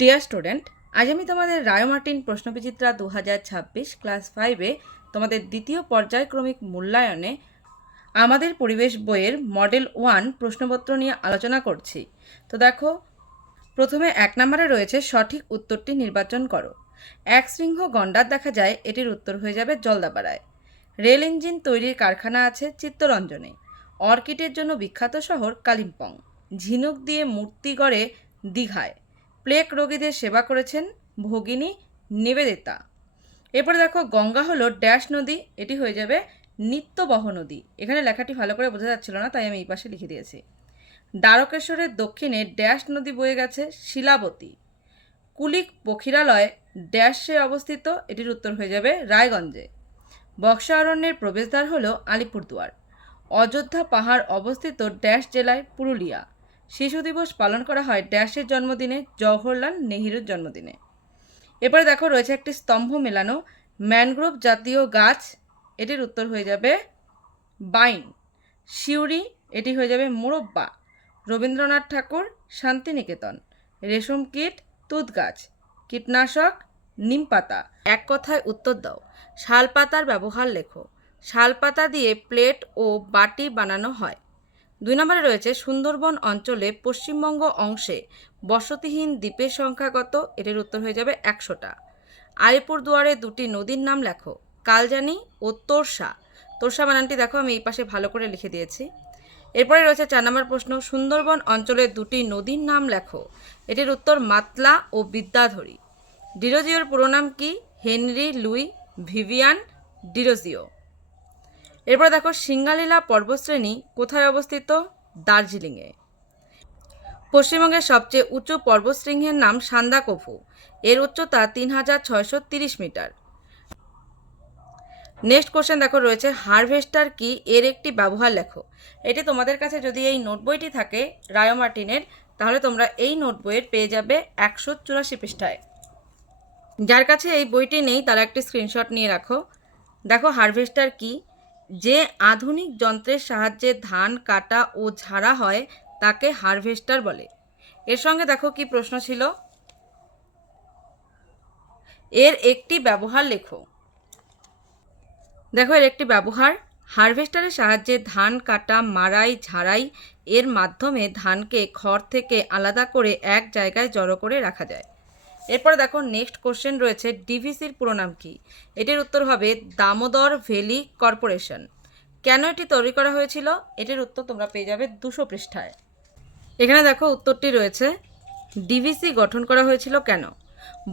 Dear student, আজ আমি তোমাদের রায়মার্টিন প্রশ্নবিচিত্রা 2026 ক্লাস 5-এ তোমাদের দ্বিতীয় পর্যায়ক্রমিক মূল্যায়নে আমাদের পরিবেশ বইয়ের মডেল 1 প্রশ্নপত্র নিয়ে আলোচনা করছি। তো দেখো, প্রথমে 1 নম্বরে রয়েছে সঠিক উত্তরটি নির্বাচন করো। এক শৃঙ্গ গণ্ডার দেখা যায়, এটির উত্তর হয়ে যাবে জলদাপাড়ায়। রেল ইঞ্জিন তৈরির কারখানা আছে চিত্তরঞ্জনে। অর্কিডের জন্য বিখ্যাত শহর কালিম্পং। ঝিনুক দিয়ে মূর্তি গড়ে দীঘায়। প্লেগ রোগীদের সেবা করেছেন ভগিনী নিবেদিতা। এরপরে দেখো, গঙ্গা হলো ড্যাশ নদী, এটি হয়ে যাবে নিত্যবহ নদী। এখানে লেখাটি ভালো করে বোঝা যাচ্ছিল না, তাই আমি এই পাশে লিখে দিয়েছি। দ্বারকেশ্বরের দক্ষিণে ড্যাশ নদী বয়ে গেছে শিলাবতী। কুলিক পক্ষীরালয় ড্যাশে অবস্থিত, এটির উত্তর হয়ে যাবে রায়গঞ্জে। বক্সা অরণ্যের প্রবেশদ্বার হলো আলিপুরদুয়ার। অযোধ্যা পাহাড় অবস্থিত ড্যাশ জেলায় পুরুলিয়া। শিশু দিবস পালন করা হয় ড্যাশের জন্মদিনে, জওহরলাল নেহেরুর জন্মদিনে। এরপরে দেখো, রয়েছে একটি স্তম্ভ মেলানো ম্যানগ্রোভ জাতীয় গাছ, এটির উত্তর হয়ে যাবে বাইন। শিউরি, এটি হয়ে যাবে মোরব্বা। রবীন্দ্রনাথ ঠাকুর শান্তিনিকেতন। রেশম কীট তুঁত গাছ। কীটনাশক নিম পাতা। এক কথায় উত্তর দাও। শালপাতার ব্যবহার লেখো। শালপাতা দিয়ে প্লেট ও বাটি বানানো হয়। 2 নম্বরে রয়েছে সুন্দরবন অঞ্চলে পশ্চিমবঙ্গ অংশে বসতিহীন দ্বীপের সংখ্যা কত, এটির উত্তর হয়ে যাবে 100টা। আলিপুরদুয়ারে 2টি নদীর নাম লেখো। কালজানি ও তোরসা। তোরসা বানানটি দেখো, আমি এই পাশে ভালো করে লিখে দিয়েছি। এরপরে রয়েছে 4 নম্বর প্রশ্ন, সুন্দরবন অঞ্চলের 2টি নদীর নাম লেখো। এটির উত্তর মাতলা ও বিদ্যাধরী। ডিরোজিওর পুরো নাম কি? Henry Louis Vivian Derozio. এরপর দেখো, সিঙ্গালীলা পর্বতশ্রেণী কোথায় অবস্থিত? দার্জিলিংয়ে। পশ্চিমবঙ্গের সবচেয়ে উঁচু পর্বতশৃঙ্গের নাম সান্দাকফু। এর উচ্চতা 3630 মিটার। নেক্সট কোশ্চেন দেখো, রয়েছে হারভেস্টার কি, এর একটি ব্যবহার লেখো। এটি তোমাদের কাছে যদি এই নোট বইটি থাকে রায়োমার্টিনের, তাহলে তোমরা এই নোট বইয়ের পেয়ে যাবে 184 পৃষ্ঠায়। যার কাছে এই বইটি নেই তারা একটি স্ক্রিনশট নিয়ে রাখো। দেখো, হারভেস্টার কি? যে আধুনিক যন্ত্রের সাহায্যে ধান কাটা ও ঝাড়া হয় তাকে হারভেস্টার বলে। এর সঙ্গে দেখো কি প্রশ্ন ছিল, এর একটি ব্যবহার লেখো। দেখো, এর একটি ব্যবহার, হারভেস্টারের সাহায্যে ধান কাটা, মাড়াই, ঝাড়াই এর মাধ্যমে ধানকে খড় থেকে আলাদা করে এক জায়গায় জড়ো করে রাখা যায়। এরপরে দেখো, নেক্সট কোশ্চেন রয়েছে ডিভিসির পুরো নাম কি? এটির উত্তর হবে দামোদর ভ্যালি কর্পোরেশন। কেন এটি তৈরি করা হয়েছিল? এটির উত্তর তোমরা পেয়ে যাবে 200 পৃষ্ঠায়। এখানে দেখো উত্তরটি রয়েছে, ডিভিসি গঠন করা হয়েছিল কেন?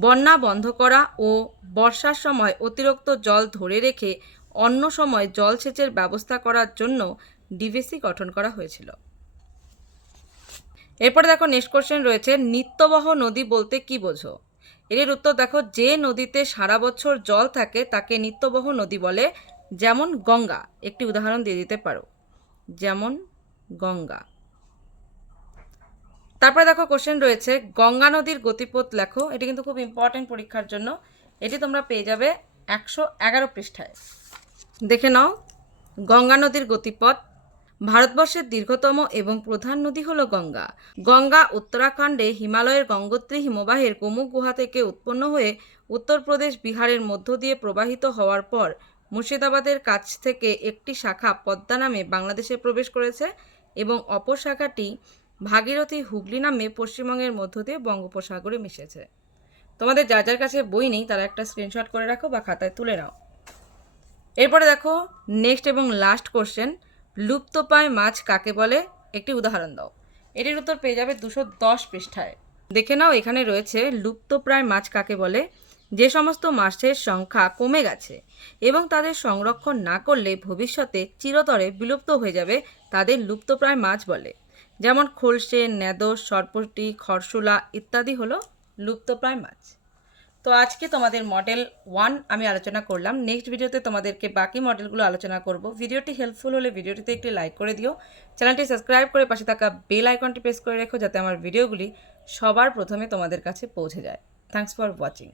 বন্যা বন্ধ করা ও বর্ষার সময় অতিরিক্ত জল ধরে রেখে অন্য সময় জলসেচের ব্যবস্থা করার জন্য ডিভিসি গঠন করা হয়েছিল। এরপরে দেখো, নেক্সট কোশ্চেন রয়েছে নিত্যবহ নদী বলতে কি বোঝো? এর উত্তর দেখো, যে নদীতে সারা বছর জল থাকে তাকে নিত্যবহ নদী বলে। যেমন গঙ্গা, একটি উদাহরণ দিয়ে দিতে পারো, যেমন গঙ্গা। তারপরে দেখো কোশ্চেন রয়েছে গঙ্গা নদীর গতিপথ লেখো। এটি কিন্তু খুব ইম্পর্টেন্ট পরীক্ষার জন্য, এটি তোমরা পেয়ে যাবে 111 পৃষ্ঠায়। দেখে নাও, গঙ্গা নদীর গতিপথ। ভারতবর্ষের দীর্ঘতম এবং প্রধান নদী হলো গঙ্গা। গঙ্গা উত্তরাখণ্ডে হিমালয়ের গঙ্গোত্রী হিমবাহের গোমুখ গুহা থেকে উৎপন্ন হয়ে উত্তরপ্রদেশ, বিহারের মধ্য দিয়ে প্রবাহিত হওয়ার পর মুর্শিদাবাদের কাছ থেকে একটি শাখা পদ্মা নামে বাংলাদেশে প্রবেশ করেছে এবং অপর শাখাটি ভাগীরথী হুগলি নামে পশ্চিমবঙ্গের মধ্য দিয়ে বঙ্গোপসাগরে মিশেছে। তোমাদের যার যার কাছে বই নেই তারা একটা স্ক্রিনশট করে রাখো বা খাতায় তুলে নাও। এরপরে দেখো, নেক্সট এবং লাস্ট কোশ্চেন, লুপ্তপ্রায় মাছ কাকে বলে? একটি উদাহরণ দাও। এটির উত্তর পেয়ে যাবে 210 পৃষ্ঠায়। দেখে নাও, এখানে রয়েছে লুপ্তপ্রায় মাছ কাকে বলে? যে সমস্ত মাছের সংখ্যা কমে গেছে এবং তাদের সংরক্ষণ না করলে ভবিষ্যতে চিরতরে বিলুপ্ত হয়ে যাবে তাদের লুপ্তপ্রায় মাছ বলে। যেমন খোলসে, নেদোস, সরপুঁটি, খরশুলা ইত্যাদি হলো লুপ্তপ্রায় মাছ। তো আজকে তোমাদের মডেল 1 আমি আলোচনা করলাম। নেক্সট ভিডিওতে তোমাদেরকে বাকি মডেলগুলো আলোচনা করব। ভিডিওটি হেল্পফুল হলে ভিডিওটিতে একটি লাইক করে দিও। চ্যানেলটি সাবস্ক্রাইব করে পাশে থাকা বেল আইকনটি প্রেস করে রেখো যাতে আমার ভিডিওগুলি সবার প্রথমে তোমাদের কাছে পৌঁছে যায়। Thanks for watching.